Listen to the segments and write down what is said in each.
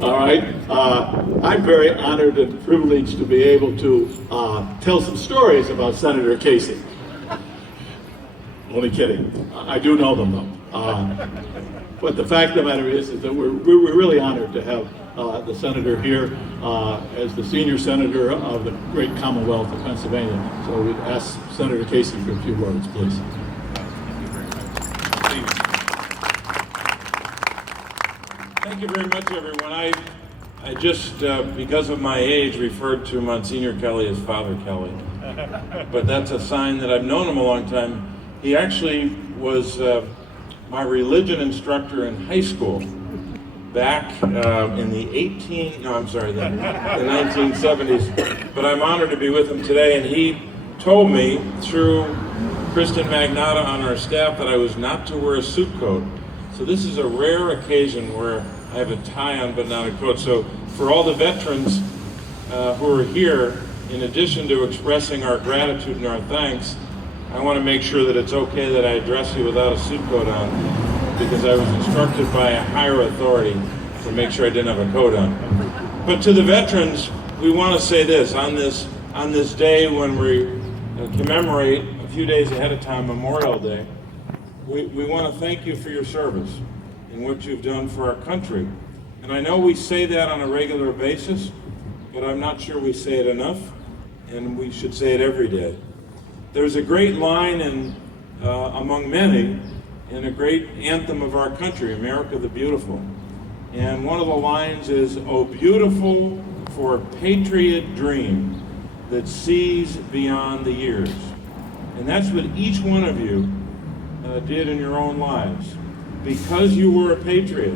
All right. I'm very honored and privileged to be able to tell some stories about Senator Casey. Only kidding. I do know them though. But the fact of the matter is that we're really honored to have the senator here as the senior senator of the great Commonwealth of Pennsylvania. So we'd ask Senator Casey for a few words, please. Thank you very much, everyone. I just, because of my age, referred to Monsignor Kelly as Father Kelly. But that's a sign that I've known him a long time. He actually was my religion instructor in high school back in the 1970s. But I'm honored to be with him today, and he told me through Kristen Magnata on our staff that I was not to wear a suit coat. So this is a rare occasion where I have a tie on but not a coat. So for all the veterans who are here, in addition to expressing our gratitude and our thanks, I want to make sure that it's okay that I address you without a suit coat on, because I was instructed by a higher authority to make sure I didn't have a coat on. But to the veterans, we want to say this, on this day when we commemorate a few days ahead of time Memorial Day, we want to thank you for your service and what you've done for our country. And I know we say that on a regular basis, but I'm not sure we say it enough, and we should say it every day. There's a great line among many in a great anthem of our country, America the Beautiful. And one of the lines is, "Oh, beautiful for a patriot dream that sees beyond the years." And that's what each one of you did in your own lives. Because you were a patriot,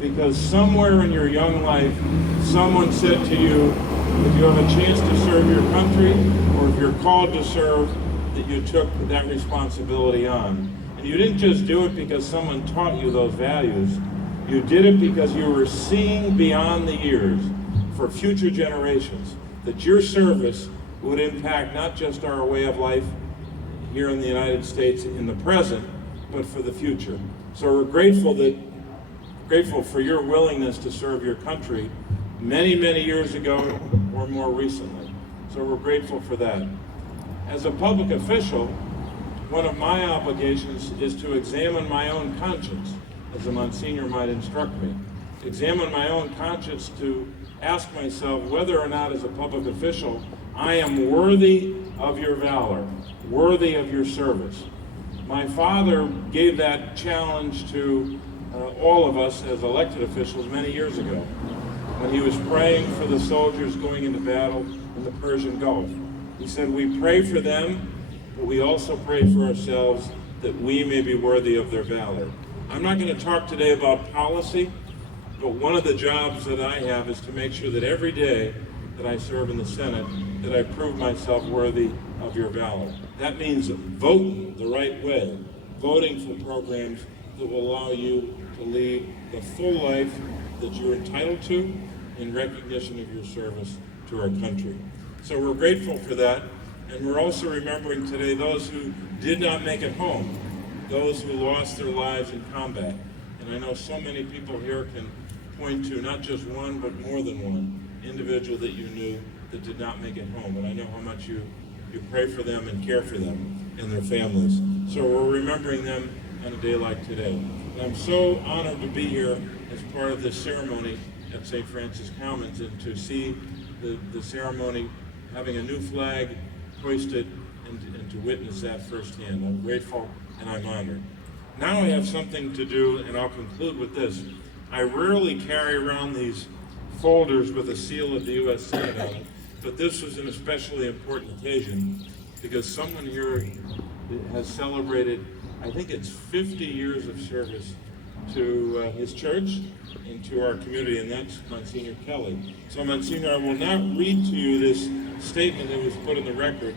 because somewhere in your young life, someone said to you, if you have a chance to serve your country, or if you're called to serve, that you took that responsibility on. And you didn't just do it because someone taught you those values. You did it because you were seeing beyond the years for future generations, that your service would impact not just our way of life here in the United States in the present, but for the future. So we're grateful for your willingness to serve your country many, many years ago or more recently. So we're grateful for that. As a public official, one of my obligations is to examine my own conscience, as a Monsignor might instruct me. Examine my own conscience to ask myself whether or not, as a public official, I am worthy of your valor, worthy of your service. My father gave that challenge to all of us as elected officials many years ago, when he was praying for the soldiers going into battle in the Persian Gulf. He said, we pray for them, but we also pray for ourselves that we may be worthy of their valor. I'm not going to talk today about policy, but one of the jobs that I have is to make sure that every day that I serve in the Senate, that I prove myself worthy of your valor. That means voting the right way, voting for programs that will allow you to lead the full life that you're entitled to in recognition of your service to our country. So we're grateful for that, and we're also remembering today those who did not make it home, those who lost their lives in combat. And I know so many people here can point to not just one, but more than one individual that you knew that did not make it home. And I know how much you pray for them and care for them and their families. So we're remembering them on a day like today. And I'm so honored to be here as part of this ceremony at St. Francis Commons and to see the ceremony having a new flag hoisted and to witness that firsthand. I'm grateful and I'm honored. Now I have something to do, and I'll conclude with this. I rarely carry around these folders with a seal of the U.S. Senate on it, but this was an especially important occasion because someone here has celebrated, I think it's 50 years of service to his church and to our community, and that's Monsignor Kelly. So Monsignor, I will not read to you this statement that was put in the record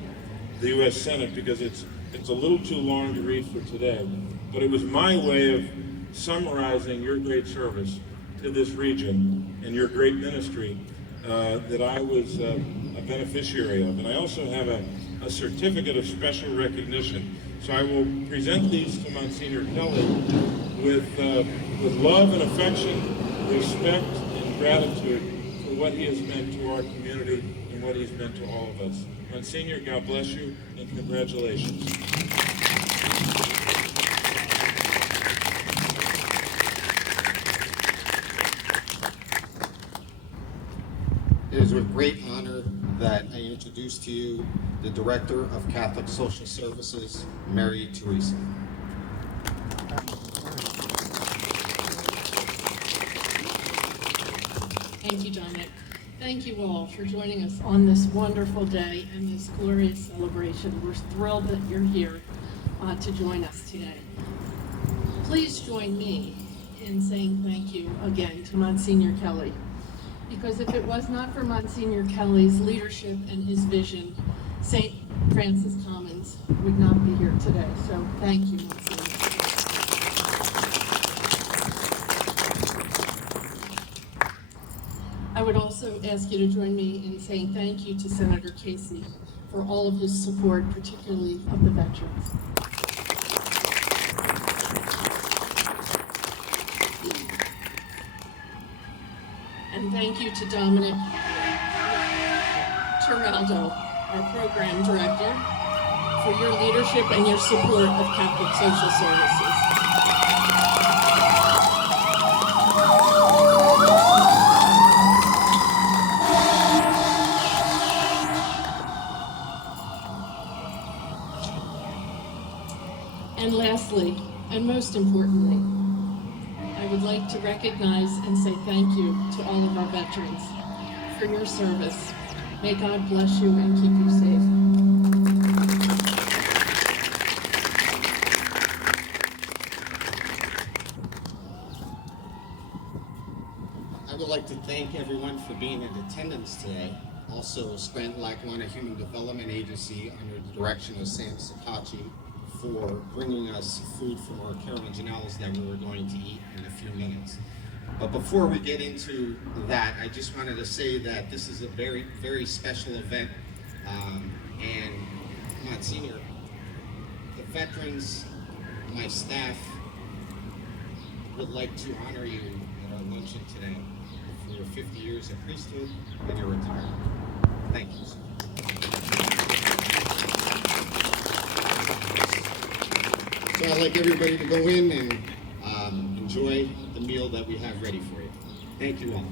of the U.S. Senate because it's a little too long to read for today, but it was my way of summarizing your great service to this region and your great ministry that I was a beneficiary of. And I also have a certificate of special recognition. So I will present these to Monsignor Kelly with love and affection, respect and gratitude for what he has meant to our community and what he's meant to all of us. Monsignor, God bless you and congratulations. It is with great honor that I introduce to you the Director of Catholic Social Services, Mary Teresa. Thank you, Dominic. Thank you all for joining us on this wonderful day and this glorious celebration. We're thrilled that you're here to join us today. Please join me in saying thank you again to Monsignor Kelly, because if it was not for Monsignor Kelly's leadership and his vision, St. Francis Commons would not be here today. So thank you, Monsignor. I would also ask you to join me in saying thank you to Senator Casey for all of his support, particularly of the veterans. And thank you to Dominic Turaldo, our program director, for your leadership and your support of Catholic Social Services. And lastly, and most importantly, I would like to recognize and say thank you to all of our veterans for your service. May God bless you and keep you safe. I would like to thank everyone for being in attendance today. Also, Scranton-Lackawanna Human Development Agency, under the direction of Sam Sakachi, for bringing us food from our Carolyn Janelles that we were going to eat in a few minutes. But before we get into that, I just wanted to say that this is a very, very special event. And Monsignor, the veterans, my staff, would like to honor you at our luncheon today for your 50 years of priesthood and your retirement. Thank you, sir. So I'd like everybody to go in and enjoy the meal that we have ready for you. Thank you all.